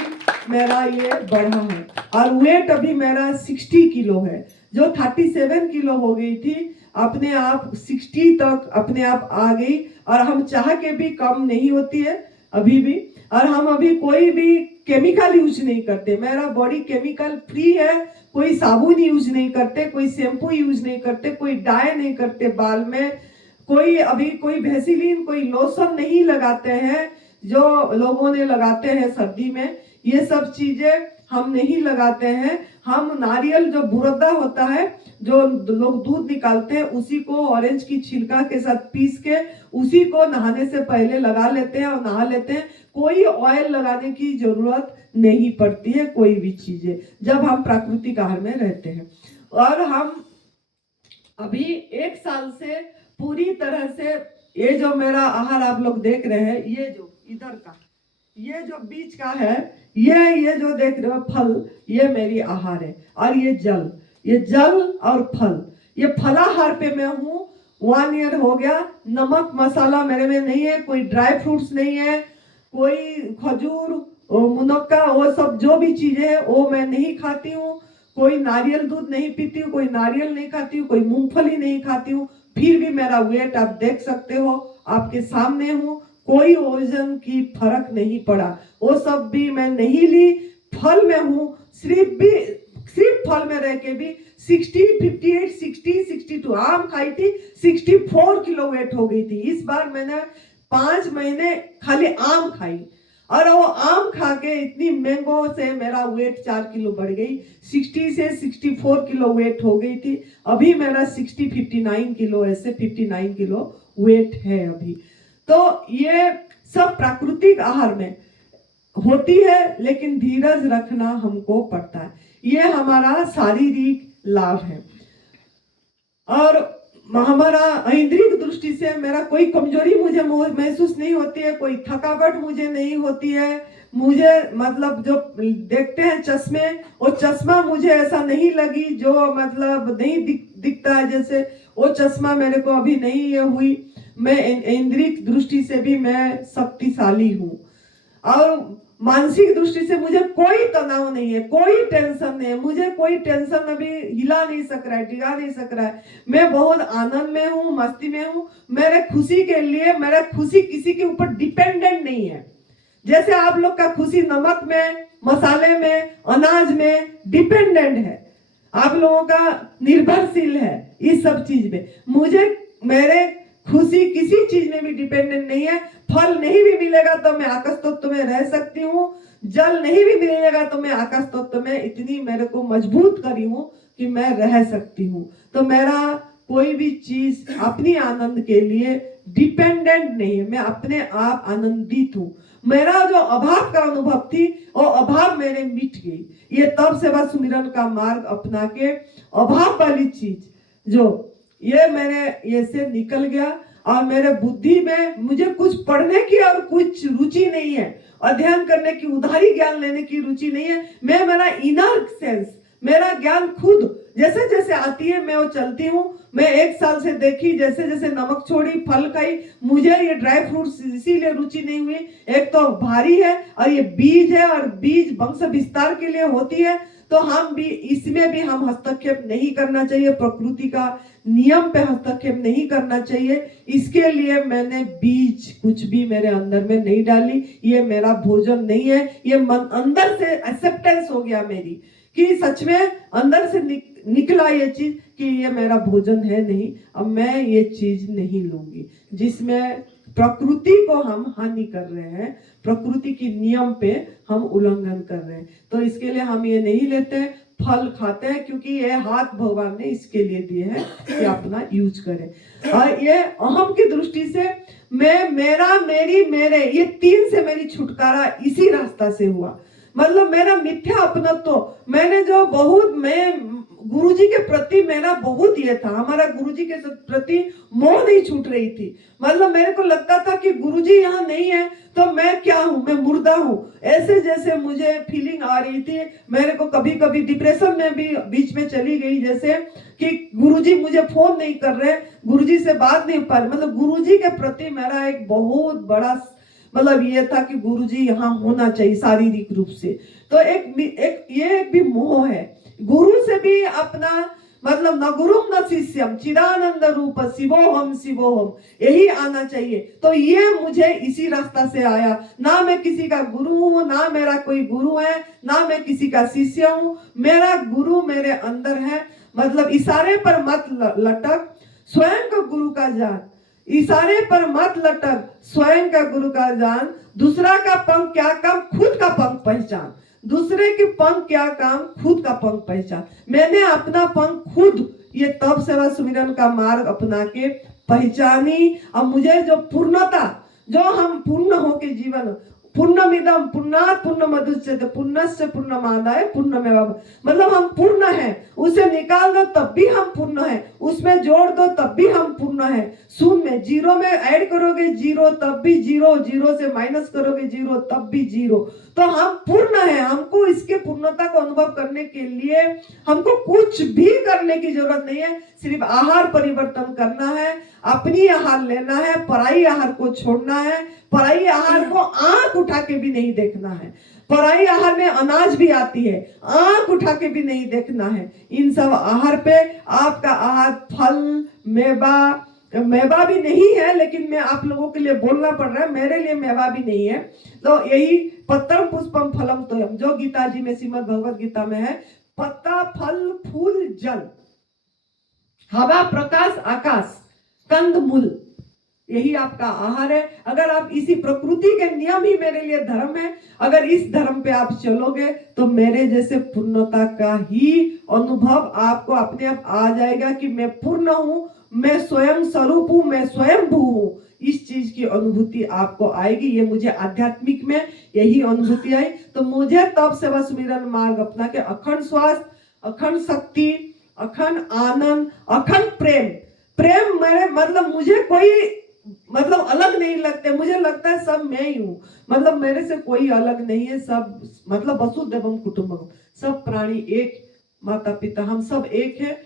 मेरा ये बढ़ा है। और वेट अभी मेरा 60 किलो है, जो 37 किलो हो गई थी, अपने आप 60 तक अपने आप आ गई। और हम चाह के भी कम नहीं होती है अभी भी। और हम अभी कोई भी केमिकल यूज नहीं करते, मेरा बॉडी केमिकल फ्री है। कोई साबुन यूज नहीं करते, कोई शैम्पू यूज नहीं करते, कोई डाई नहीं करते बाल में, कोई वैसलीन, कोई लोशन नहीं लगाते हैं जो लोगों ने लगाते हैं सर्दी में। ये सब चीजें हम नहीं लगाते हैं। हम नारियल जो बुरदा होता है, जो लोग दूध निकालते हैं, उसी को ऑरेंज की छिलका के साथ पीस के उसी को नहाने से पहले लगा लेते हैं और नहा लेते हैं। कोई ऑयल लगाने की जरूरत नहीं पड़ती है कोई भी चीजें, जब हम प्राकृतिक आहार में रहते हैं। और हम अभी 1 साल से पूरी तरह से ये जो मेरा आहार आप लोग देख रहे हैं, ये जो इधर का, ये जो बीच का है, ये जो देख रहे हो फल, ये मेरी आहार है। और ये जल और फल, ये फलाहार पे मैं हूँ। 1 ईयर हो गया। नमक मसाला मेरे में नहीं है, कोई ड्राई फ्रूट्स नहीं है, कोई खजूर मुनक्का, वो सब जो भी चीजें है वो मैं नहीं खाती हूँ। कोई नारियल दूध नहीं पीती हूँ, कोई नारियल नहीं खाती हूँ, कोई मूंगफली नहीं खाती हूँ। फिर भी मेरा वेट आप देख सकते हो, आपके सामने हूँ, कोई वजन की फर्क नहीं पड़ा। वो सब भी मैं नहीं ली, फल में हूँ। सिर्फ फल में रह के भी 60, 58, 60, 62 आम खाई थी, 64 किलो वेट हो गई थी। इस बार मैंने 5 महीने खाली आम खाई, और वो आम खा के इतनी मैंगो से मेरा वेट 4 किलो बढ़ गई। 60 से 64 किलो वेट हो गई थी। अभी मेरा 59 किलो, ऐसे 59 किलो वेट है अभी। तो ये सब प्राकृतिक आहार में होती है, लेकिन धीरज रखना हमको पड़ता है। ये हमारा शारीरिक लाभ है। और हमारा ऐन्द्रिक दृष्टि से मेरा कोई कमजोरी मुझे महसूस नहीं होती है, कोई थकावट मुझे नहीं होती है। मुझे मतलब जो देखते हैं चश्मे, वो चश्मा मुझे ऐसा नहीं लगी जो मतलब नहीं दिखता है, जैसे वो चश्मा मेरे को अभी नहीं ये हुई। मैं ऐन्द्रिक दृष्टि से भी मैं शक्तिशाली हूँ। और मानसिक दृष्टि से मुझे कोई तनाव नहीं है, कोई टेंशन नहीं है। मुझे कोई टेंशन अभी हिला नहीं सक रहा है, डिगा नहीं सक रहा है। मैं बहुत आनंद में हूँ, मस्ती में हूँ। मेरे खुशी के लिए मेरा खुशी किसी के ऊपर डिपेंडेंट नहीं है। जैसे आप लोग का खुशी नमक में, मसाले में, अनाज में डिपेंडेंट है, आप लोगों का निर्भरशील है इस सब चीज में। मुझे मेरे खुशी किसी चीज में भी डिपेंडेंट नहीं है। फल नहीं भी मिलेगा तो मैं आकाश तत्व में रह सकती हूँ, जल नहीं भी मिलेगा तो मैं आकाश तत्व में इतनी मेरे को मजबूत करी हूँ कि मैं रह सकती हूँ। तो मेरा कोई भी चीज अपनी आनंद के लिए डिपेंडेंट नहीं है, मैं अपने आप आनंदित हूँ। मेरा जो अभाव का अनुभव थी, वो अभाव मेरे मिट गई। ये तब सेवा सुमिरन का मार्ग अपना के अभाव वाली चीज जो ये मेरे ये से निकल गया। और मेरे बुद्धि में मुझे कुछ पढ़ने की और कुछ रुचि नहीं है, अध्ययन करने की, उधारी ज्ञान लेने की रुचि नहीं है। मैं मेरा इनर सेंस, मेरा ज्ञान खुद जैसे जैसे आती है मैं वो चलती हूँ। मैं 1 साल से देखी, जैसे जैसे नमक छोड़ी, फल खाई, मुझे ये ड्राई फ्रूट्स इसीलिए रुचि नहीं हुई। एक तो भारी है और ये बीज है, और बीज वंश विस्तार के लिए होती है। तो हम भी इसमें भी हम हस्तक्षेप नहीं करना चाहिए, प्रकृति का नियम पे हस्तक्षेप नहीं करना चाहिए। इसके लिए मैंने बीज कुछ भी मेरे अंदर में नहीं डाली, ये मेरा भोजन नहीं है। ये मन अंदर से एक्सेप्टेंस हो गया मेरी कि सच में अंदर से निकला ये चीज कि ये मेरा भोजन है नहीं, अब मैं ये चीज नहीं लूंगी जिसमें प्रकृति को हम हानि कर रहे हैं, प्रकृति की नियम पे हम उल्लंघन कर रहे हैं। तो इसके लिए हम ये नहीं लेते, फल खाते हैं क्योंकि ये हाथ भगवान ने इसके लिए दिए हैं कि अपना यूज करें। और ये अहम की दृष्टि से मैं, मेरा, मेरी, मेरे, ये तीन से मेरी छुटकारा इसी रास्ता से हुआ। मतलब मेरा मिथ्या अपनत्व, मैंने जो बहुत, मैं गुरुजी के प्रति मेरा बहुत ये था, हमारा गुरुजी के प्रति मोह नहीं छूट रही थी। मतलब मेरे को लगता था कि गुरुजी यहाँ नहीं है तो मैं क्या हूँ, मैं मुर्दा हूँ, ऐसे जैसे मुझे फीलिंग आ रही थी। मेरे को कभी कभी डिप्रेशन में भी बीच में चली गई, जैसे कि गुरुजी मुझे फोन नहीं कर रहे, गुरुजी से बात नहीं पा रही। मतलब गुरुजी के प्रति मेरा एक बहुत बड़ा मतलब ये था कि गुरुजी यहाँ होना चाहिए शारीरिक रूप से। तो एक भी मोह है। गुरु से भी अपना मतलब न गुरुम न शिष्यम चिदानंद रूप शिवोहम शिवोहम, यही आना चाहिए। तो ये मुझे इसी रास्ता से आया। ना मैं किसी का गुरु हूँ, ना मेरा कोई गुरु है, ना मैं किसी का शिष्य हूँ। मेरा गुरु मेरे अंदर है। मतलब इशारे पर मत लटक, स्वयं को गुरु का जान। इशारे पर मत लटक, स्वयं का गुरु का जान। दूसरा का पंख क्या काम, खुद का पंख पहचान। दूसरे के पंख क्या काम, खुद का पंख पहचान। मैंने अपना पंख खुद ये तप सेवा सुमिरन का मार्ग अपना के पहचानी। अब मुझे जो पूर्णता, जो हम पूर्ण होके जीवन, पूर्णमिदं पूर्णात् पूर्णमुदच्यते पूर्णस्य पूर्णमादाय पूर्णमेव, मतलब हम पूर्ण हैं। उसे निकाल दो तब भी हम पूर्ण हैं, उसमें जोड़ दो तब भी हम पूर्ण हैं। शून्य में, जीरो में ऐड करोगे जीरो तब भी जीरो, जीरो से माइनस करोगे जीरो तब भी जीरो। तो हम पूर्ण हैं। हमको इसके पूर्णता को अनुभव करने के लिए हमको कुछ भी करने की जरूरत नहीं है, सिर्फ आहार परिवर्तन करना है, अपनी आहार लेना है, पराई आहार को छोड़ना है। पराई आहार को आंख उठा के भी नहीं देखना है। पराई आहार में अनाज भी आती है, आंख उठा के भी नहीं देखना है। इन सब आहार पे आपका आहार फल, मेवा भी नहीं है, लेकिन मैं आप लोगों के लिए बोलना पड़ रहा है, मेरे लिए मेवा भी नहीं है। तो यही पत्रम पुष्पम फलम तोयम, जो गीता जी में, श्रीमद् भगवत गीता में है, पत्ता, फल, फूल, जल, हवा, प्रकाश, आकाश, कंद, मूल, यही आपका आहार है। अगर आप इसी प्रकृति के नियम ही मेरे लिए धर्म है, अगर इस धर्म पे आप चलोगे तो मेरे जैसे पूर्णता का ही अनुभव आपको अपने आप आ जाएगा कि मैं पूर्ण हूँ, मैं स्वयं स्वरूप हूँ, मैं स्वयं भू हूँ। इस चीज की अनुभूति आपको आएगी। ये मुझे आध्यात्मिक में यही अनुभूति आई। तो मुझे तप सेवा सुमिरन मार्ग अपना के अखंड स्वास्थ्य, अखंड शक्ति, अखंड आनंद, अखंड प्रेम मेरे, मतलब मुझे कोई मतलब अलग नहीं लगते। मुझे लगता है सब मैं ही हूँ, मतलब मेरे से कोई अलग नहीं है। सब मतलब वसुधैवम कुटुंबकम, सब प्राणी एक, माता पिता हम सब एक है,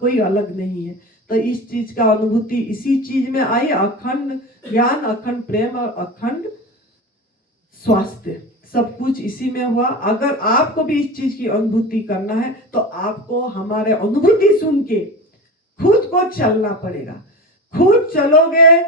कोई अलग नहीं है। तो इस चीज का अनुभूति इसी चीज में आई, अखंड ज्ञान, अखंड प्रेम और अखंड स्वास्थ्य, सब कुछ इसी में हुआ। अगर आपको भी इस चीज की अनुभूति करना है तो आपको हमारे अनुभूति सुन के खुद को चलना पड़ेगा। खुद चलोगे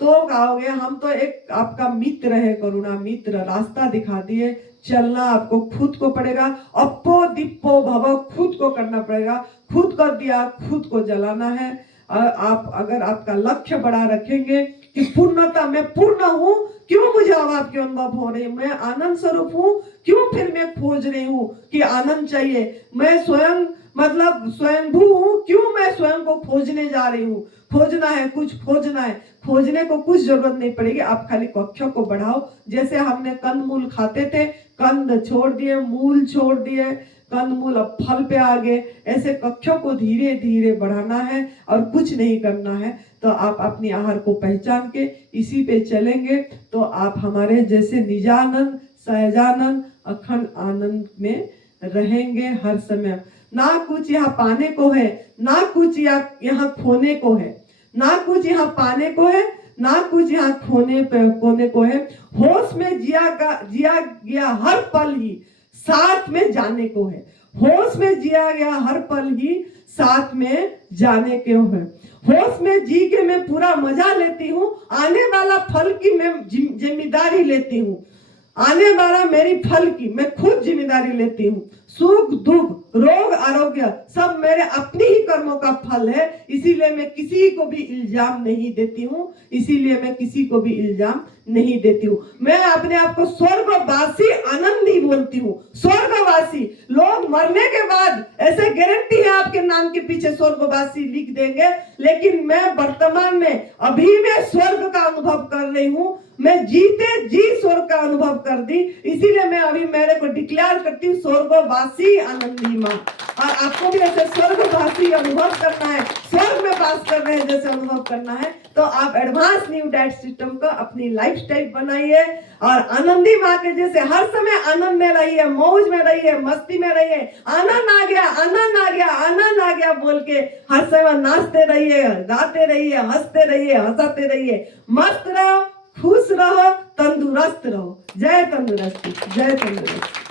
तो गाओगे। हम तो एक आपका मित्र है, करुणा मित्र, रास्ता दिखा दिए। चलना आपको खुद को पड़ेगा। अपो दिप्पो भव, खुद को करना पड़ेगा। खुद कर दिया, खुद को जलाना है। आप अगर आपका लक्ष्य बड़ा रखेंगे कि पूर्णता, मैं पूर्ण हूँ, क्यों मुझे अभाव के अनुभव हो रही, मैं आनंद स्वरूप हूँ, क्यों फिर मैं खोज रही हूँ कि आनंद चाहिए, मैं स्वयं मतलब स्वयंभू हूँ, क्यों मैं स्वयं को खोजने जा रही हूँ। खोजना है, कुछ खोजना है, खोजने को कुछ जरूरत नहीं पड़ेगी। आप खाली कक्षों को बढ़ाओ। जैसे हमने कंद मूल खाते थे, कंद छोड़ दिए, मूल छोड़ दिए, कंद मूल अब फल पे आ गए। ऐसे कक्षों को धीरे धीरे बढ़ाना है और कुछ नहीं करना है। तो आप अपनी आहार को पहचान के इसी पे चलेंगे तो आप हमारे जैसे निजानंद, सहजानंद, अखंड आनंद में रहेंगे हर समय। ना कुछ यहाँ पाने को है, ना कुछ यहाँ खोने को है, ना कुछ यहाँ पाने को है, ना कुछ यहाँ खोने को है। होश में जिया गया हर पल ही साथ में जाने को है। होश में जिया गया हर पल ही साथ में जाने के है। होश में जी के मैं पूरा मजा लेती हूँ, आने वाला फल की मैं जिम्मेदारी लेती हूँ, आने वाला मेरी फल की मैं खुद जिम्मेदारी लेती हूँ। सुख दुख रोग आरोग्य सब मेरे अपनी ही कर्मों का फल है, इसीलिए मैं किसी को भी इल्जाम नहीं देती हूँ, इसीलिए मैं किसी को भी इल्जाम नहीं देती हूँ। मैं अपने आप को स्वर्गवासी आनंदी बोलती हूँ। स्वर्गवासी लोग मरने के बाद ऐसे गारंटी है आपके नाम के पीछे स्वर्गवासी लिख देंगे, लेकिन मैं वर्तमान में अभी मैं स्वर्ग का अनुभव कर रही हूँ। मैं जीते जी स्वर्ग का अनुभव कर दी, इसीलिए मैं अभी मेरे को डिक्लेयर करती हूँ स्वर्गवासी आनंदी माँ। और आपको भी ऐसे स्वर्गवासी अनुभव करना है, स्वर्ग में वास कर रहे हैं जैसे अनुभव करना है, तो आप एडवांस न्यू डाइट सिस्टम का अपनी लाइफस्टाइल बनाइए और आनंदी माँ के जैसे हर समय आनंद में रहिए, मौज में रहिए, मस्ती में रहिए। आनंद आ गया, आनंद आ गया, आनंद आ गया बोल के हर समय नाचते रहिए, गाते रहिए, हंसते रहिए, हंसाते रहिए। मस्त रहो, खुश रहो, तंदुरुस्त रहो। जय तंदुरुस्ती, जय तंदुरुस्ती।